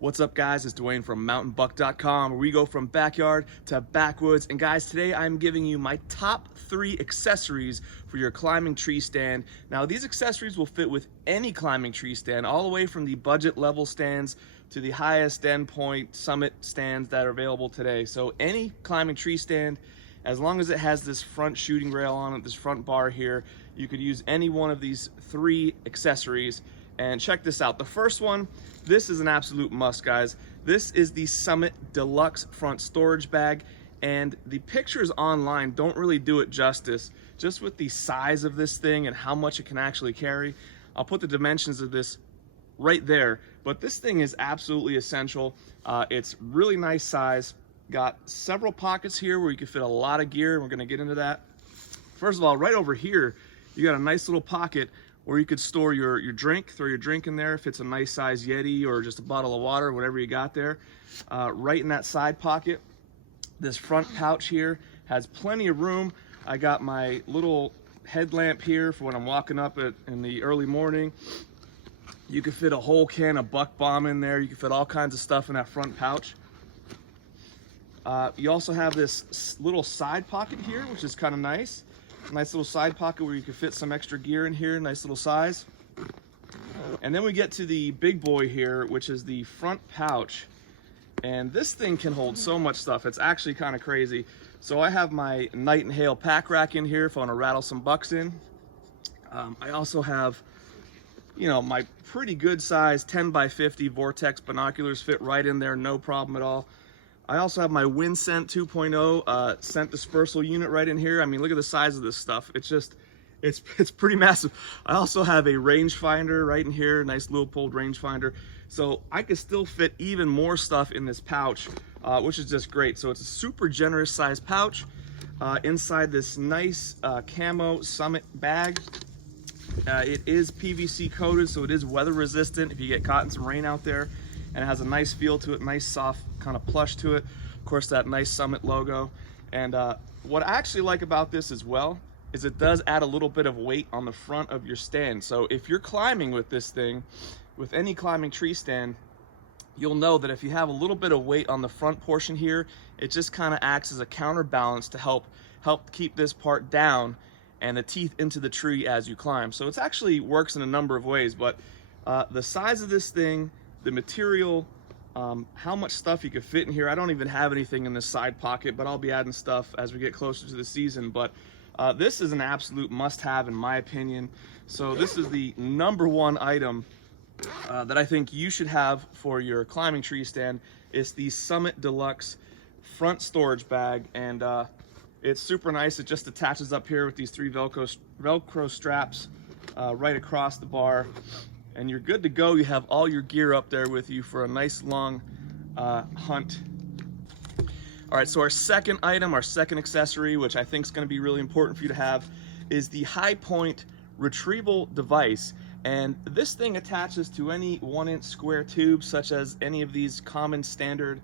What's up, guys? It's Dwayne from mountainbuck.com, where we go from backyard to backwoods. And guys, today I'm giving you my top 3 accessories for your climbing tree stand. Now, these accessories will fit with any climbing tree stand, all the way from the budget level stands to the highest endpoint summit stands that are available today. So any climbing tree stand, as long as it has this front shooting rail on it, this front bar here, you could use any one of these 3 accessories. And check this out. The first one, this is an absolute must, guys. This is the Summit Deluxe front storage bag, and the pictures online don't really do it justice. Just with the size of this thing and how much it can actually carry, I'll put the dimensions of this right there, but this thing is absolutely essential. It's really nice size, got several pockets here where you can fit a lot of gear, and we're gonna get into that. First of all, right over here, you got a nice little pocket where you could store your drink, throw your drink in there if it's a nice size Yeti or just a bottle of water, whatever you got there. Right in that side pocket, this front pouch here has plenty of room. I got my little headlamp here for when I'm walking up in the early morning. You could fit a whole can of Buck Bomb in there. You can fit all kinds of stuff in that front pouch. You also have this little side pocket here, which is kind of nice. Nice little side pocket where you can fit some extra gear in here, nice little size. And then we get to the big boy here, which is the front pouch. And this thing can hold so much stuff. It's actually kind of crazy. So I have my Night and Hail pack rack in here if I want to rattle some bucks in. I also have, you know, my pretty good size 10x50 Vortex binoculars fit right in there, no problem at all. I also have my WindScent 2.0 scent dispersal unit right in here. I mean, look at the size of this stuff. It's just, it's pretty massive. I also have a rangefinder right in here, nice Leupold rangefinder. So I could still fit even more stuff in this pouch, which is just great. So it's a super generous size pouch inside this nice camo Summit bag. It is PVC coated, so it is weather resistant if you get caught in some rain out there. And it has a nice feel to it, nice soft kind of plush to it. Of course, that nice Summit logo. And what I actually like about this as well is it does add a little bit of weight on the front of your stand. So if you're climbing with this thing, with any climbing tree stand, you'll know that if you have a little bit of weight on the front portion here, it just kind of acts as a counterbalance to help keep this part down and the teeth into the tree as you climb. So it actually works in a number of ways, but the size of this thing, the material, how much stuff you could fit in here. I don't even have anything in this side pocket, but I'll be adding stuff as we get closer to the season. But this is an absolute must-have in my opinion. So this is the #1 item that I think you should have for your climbing tree stand. It's the Summit Deluxe front storage bag, and it's super nice. It just attaches up here with these 3 Velcro straps right across the bar. And you're good to go. You have all your gear up there with you for a nice long hunt. All right, so our second item, our second accessory, which I think is going to be really important for you to have, is the High Point retrieval device. And this thing attaches to any 1-inch square tube, such as any of these common standard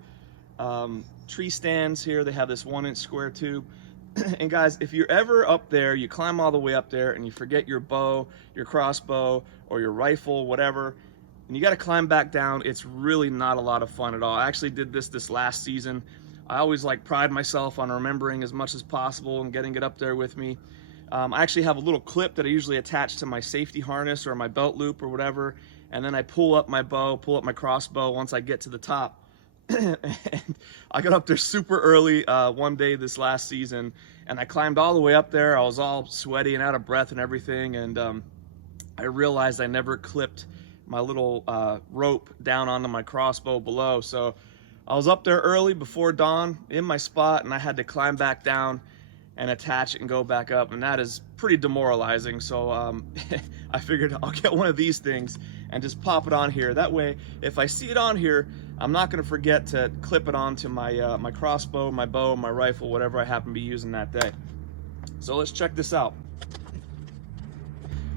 tree stands here. They have this 1-inch square tube. And guys, if you're ever up there, you climb all the way up there and you forget your bow, your crossbow, or your rifle, whatever, and you got to climb back down, it's really not a lot of fun at all. I actually did this last season. I always pride myself on remembering as much as possible and getting it up there with me. I actually have a little clip that I usually attach to my safety harness or my belt loop or whatever, and then I pull up my bow, pull up my crossbow once I get to the top. And I got up there super early one day this last season, and I climbed all the way up there. I was all sweaty and out of breath and everything, and I realized I never clipped my little rope down onto my crossbow below. So I was up there early before dawn in my spot, and I had to climb back down and attach it and go back up, and that is pretty demoralizing. So I figured I'll get one of these things and just pop it on here. That way, if I see it on here, I'm not going to forget to clip it onto my my crossbow, my bow, my rifle, whatever I happen to be using that day. So let's check this out.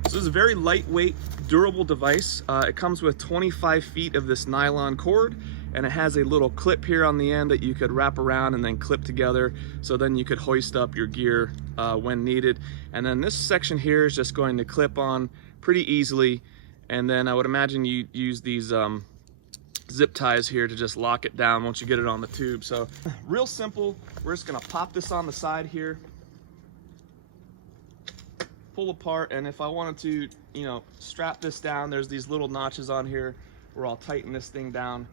So this is a very lightweight, durable device. It comes with 25 feet of this nylon cord, and it has a little clip here on the end that you could wrap around and then clip together, so then you could hoist up your gear when needed. And then this section here is just going to clip on pretty easily, and then I would imagine you use these zip ties here to just lock it down once you get it on the tube. So real simple. We're just gonna pop this on the side here, pull apart, and if I wanted to, you know, strap this down, there's these little notches on here where I'll tighten this thing down.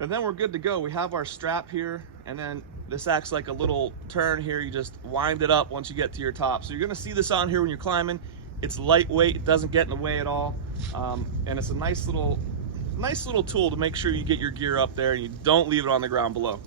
And then we're good to go. We have our strap here, and then this acts like a little turn here. You just wind it up once you get to your top. So you're gonna see this on here when you're climbing. It's lightweight, it doesn't get in the way at all. And it's a nice little tool to make sure you get your gear up there and you don't leave it on the ground below.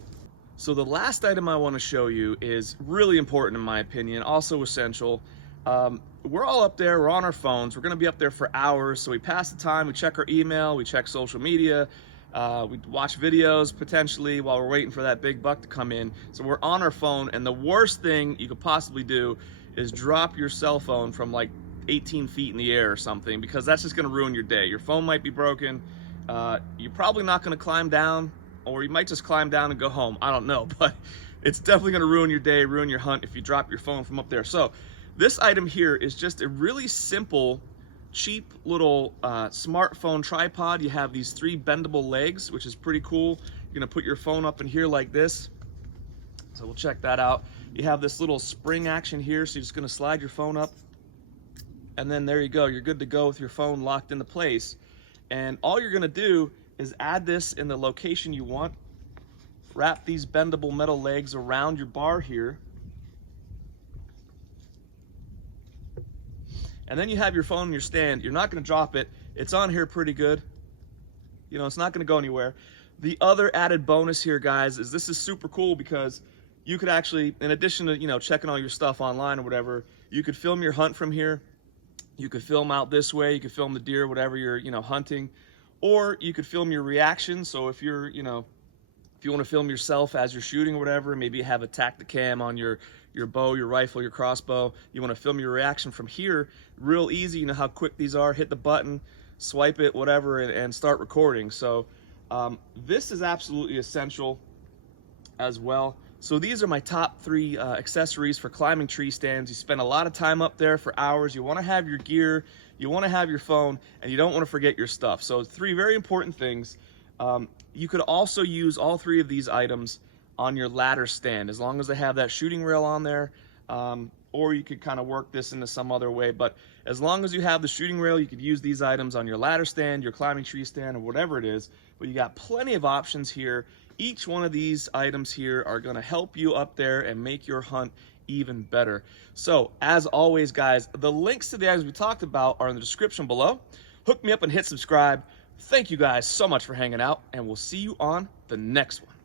So the last item I want to show you is really important in my opinion, also essential. We're all up there, we're on our phones, we're going to be up there for hours, so we pass the time, we check our email, we check social media, we watch videos potentially while we're waiting for that big buck to come in. So we're on our phone, and the worst thing you could possibly do is drop your cell phone from like 18 feet in the air or something, because that's just going to ruin your day. Your phone might be broken. You're probably not going to climb down, or you might just climb down and go home. I don't know, but it's definitely going to ruin your day, ruin your hunt if you drop your phone from up there. So this item here is just a really simple, cheap little smartphone tripod. You have these 3 bendable legs, which is pretty cool. You're going to put your phone up in here like this. So we'll check that out. You have this little spring action here, so you're just going to slide your phone up, and then there you go. You're good to go with your phone locked into place. And all you're gonna do is add this in the location you want, wrap these bendable metal legs around your bar here, and then you have your phone in your stand. You're not gonna drop it. It's on here pretty good. You know, it's not gonna go anywhere. The other added bonus here, guys, is this is super cool because you could actually, in addition to, you know, checking all your stuff online or whatever, you could film your hunt from here. You could film out this way, you could film the deer, whatever you're, you know, hunting, or you could film your reaction. So if you're, you know, if you want to film yourself as you're shooting or whatever, maybe you have a Tacticam on your bow, your rifle, your crossbow, you want to film your reaction from here, real easy. You know how quick these are, hit the button, swipe it, whatever, and start recording. So this is absolutely essential as well. So these are my top 3 accessories for climbing tree stands. You spend a lot of time up there for hours. You want to have your gear, you want to have your phone, and you don't want to forget your stuff. So 3 very important things. You could also use all 3 of these items on your ladder stand, as long as they have that shooting rail on there, or you could kind of work this into some other way. But as long as you have the shooting rail, you could use these items on your ladder stand, your climbing tree stand, or whatever it is. But you got plenty of options here. Each one of these items here are going to help you up there and make your hunt even better. So as always, guys, the links to the items we talked about are in the description below. Hook me up and hit subscribe. Thank you guys so much for hanging out, and we'll see you on the next one.